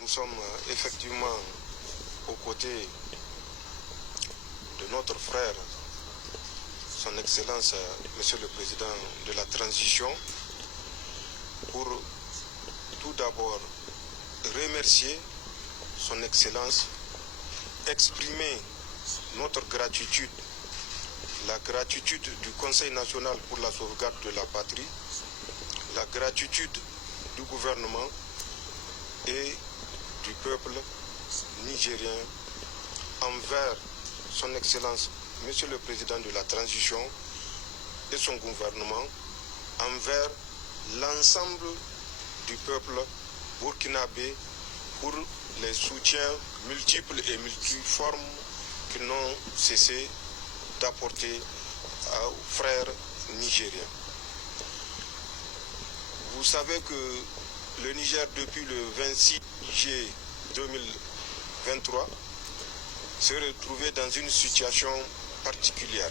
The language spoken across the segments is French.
Nous sommes effectivement aux côtés de notre frère, son Excellence, Monsieur le Président de la Transition, pour tout d'abord remercier son Excellence, exprimer notre gratitude, la gratitude du Conseil national pour la sauvegarde de la patrie, la gratitude du gouvernement et du peuple nigérien envers son Excellence, Monsieur le Président de la Transition et son gouvernement, envers l'ensemble du peuple burkinabé pour les soutiens multiples et multiformes qu'ils n'ont cessé d'apporter aux frères nigériens. Vous savez que le Niger, depuis le 26 juillet 2023, s'est retrouvé dans une situation particulière.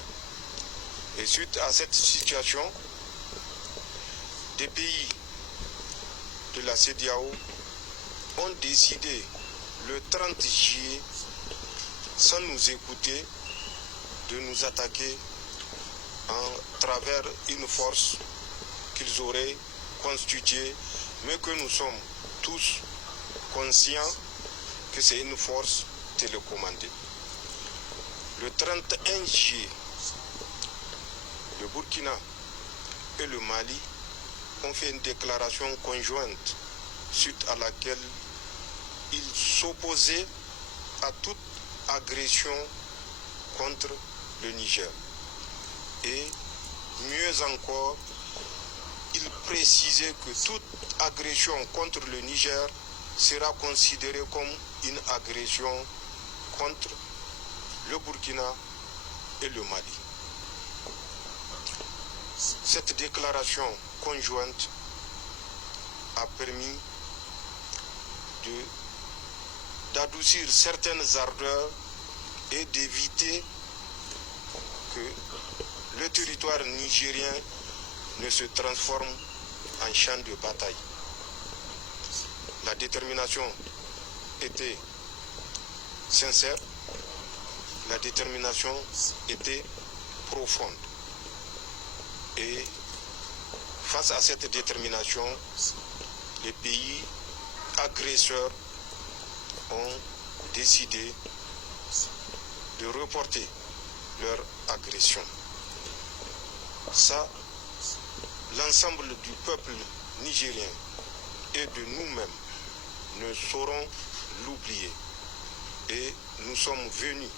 Et suite à cette situation, des pays de la CEDEAO ont décidé le 30 juillet, sans nous écouter, de nous attaquer en travers une force qu'ils auraient constituée, mais que nous sommes tous conscients que c'est une force télécommandée. Le 31 juillet, le Burkina et le Mali ont fait une déclaration conjointe suite à laquelle ils s'opposaient à toute agression contre le Niger. Et mieux encore, ils précisaient que toute agression contre le Niger sera considérée comme une agression contre le Burkina et le Mali. Cette déclaration conjointe a permis d'adoucir certaines ardeurs et d'éviter que le territoire nigérien ne se transforme en champ de bataille. La détermination était sincère, la détermination était profonde. Et face à cette détermination, les pays agresseurs ont décidé de reporter leur agression. Ça, l'ensemble du peuple nigérien et de nous-mêmes ne saurons l'oublier. Et nous sommes venus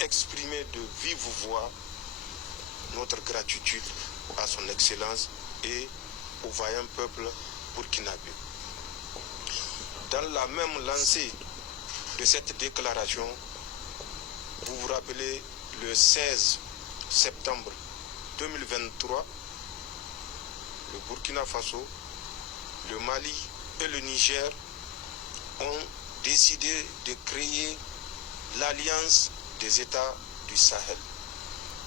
exprimer de vive voix notre gratitude à son Excellence et au vaillant peuple burkinabé. Dans la même lancée de cette déclaration, vous vous rappelez, le 16 septembre 2023, le Burkina Faso, le Mali et le Niger ont décidé de créer l'Alliance des États du Sahel.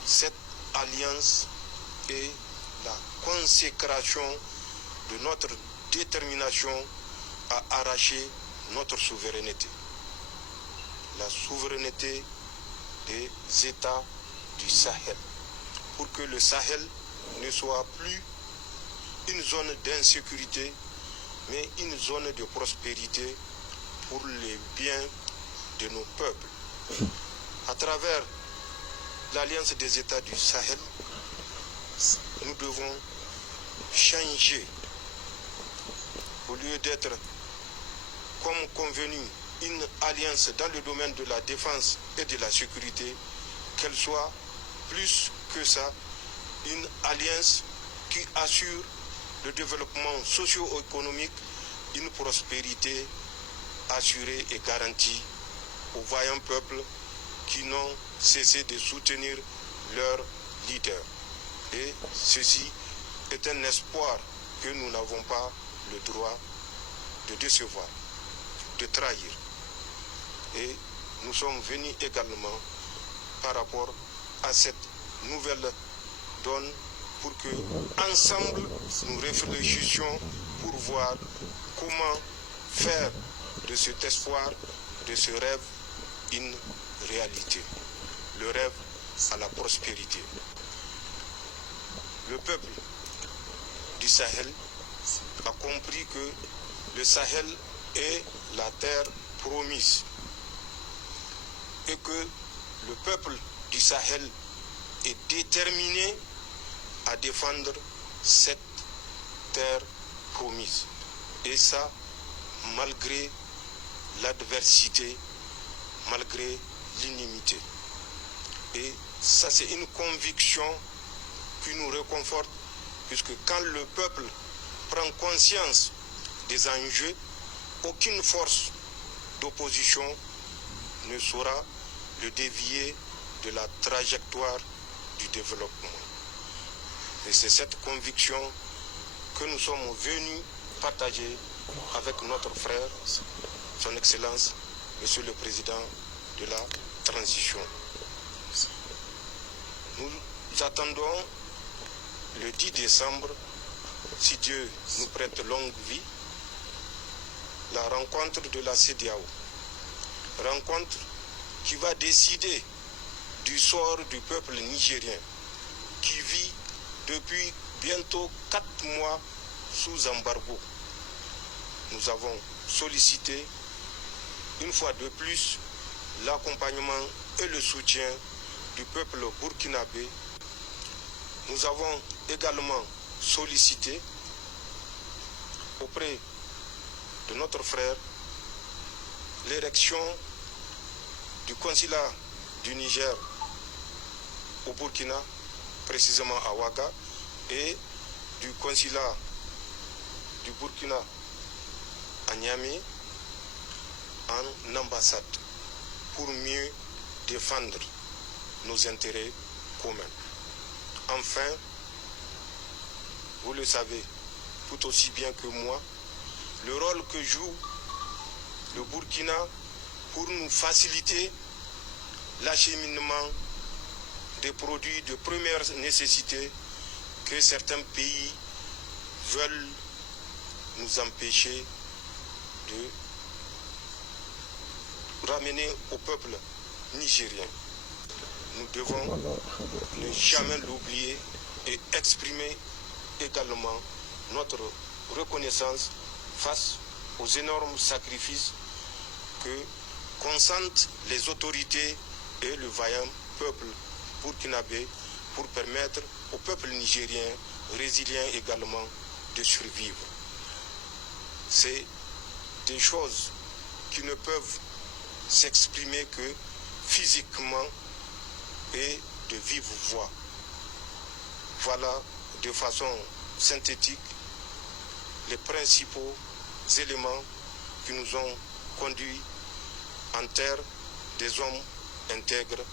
Cette alliance est la consécration de notre détermination à arracher notre souveraineté. La souveraineté des États du Sahel. Pour que le Sahel ne soit plus une zone d'insécurité, mais une zone de prospérité pour les biens de nos peuples. À travers l'Alliance des États du Sahel, nous devons changer. Au lieu d'être, comme convenu, une alliance dans le domaine de la défense et de la sécurité, qu'elle soit plus que ça, une alliance qui assure le développement socio-économique, une prospérité assurée et garantie aux vaillants peuples qui n'ont cessé de soutenir leurs leaders. Et ceci est un espoir que nous n'avons pas le droit de décevoir, de trahir. Et nous sommes venus également par rapport à cette nouvelle donne pour que ensemble nous réfléchissions pour voir comment faire de cet espoir, de ce rêve, une réalité. Le rêve à la prospérité. Le peuple du Sahel a compris que le Sahel est la terre promise et que le peuple du Sahel est déterminé à défendre cette terre promise. Et ça, malgré l'adversité, malgré l'inimité. Et ça, c'est une conviction qui nous réconforte, puisque quand le peuple prend conscience des enjeux, aucune force d'opposition ne saura le dévier de la trajectoire du développement. Et c'est cette conviction que nous sommes venus partager avec notre frère, son Excellence, Monsieur le Président de la Transition. Nous attendons le 10 décembre, si Dieu nous prête longue vie, la rencontre de la CEDEAO. Rencontre qui va décider du sort du peuple nigérien qui vit depuis bientôt 4 mois sous embargo. Nous avons sollicité une fois de plus l'accompagnement et le soutien du peuple burkinabé. Nous avons également sollicité auprès de notre frère l'érection du consulat du Niger au Burkina, précisément à Ouaga, et du consulat du Burkina à Niamey en ambassade pour mieux défendre nos intérêts communs. Enfin, vous le savez tout aussi bien que moi, le rôle que joue le Burkina pour nous faciliter l'acheminement des produits de première nécessité que certains pays veulent nous empêcher de ramener au peuple nigérien. Nous devons ne jamais l'oublier et exprimer également notre reconnaissance face aux énormes sacrifices que consentent les autorités et le vaillant peuple burkinabé pour permettre au peuple nigérien résilient également de survivre. C'est des choses qui ne peuvent s'exprimer que physiquement et de vive voix. Voilà de façon synthétique les principaux éléments qui nous ont conduits en terre des hommes intègres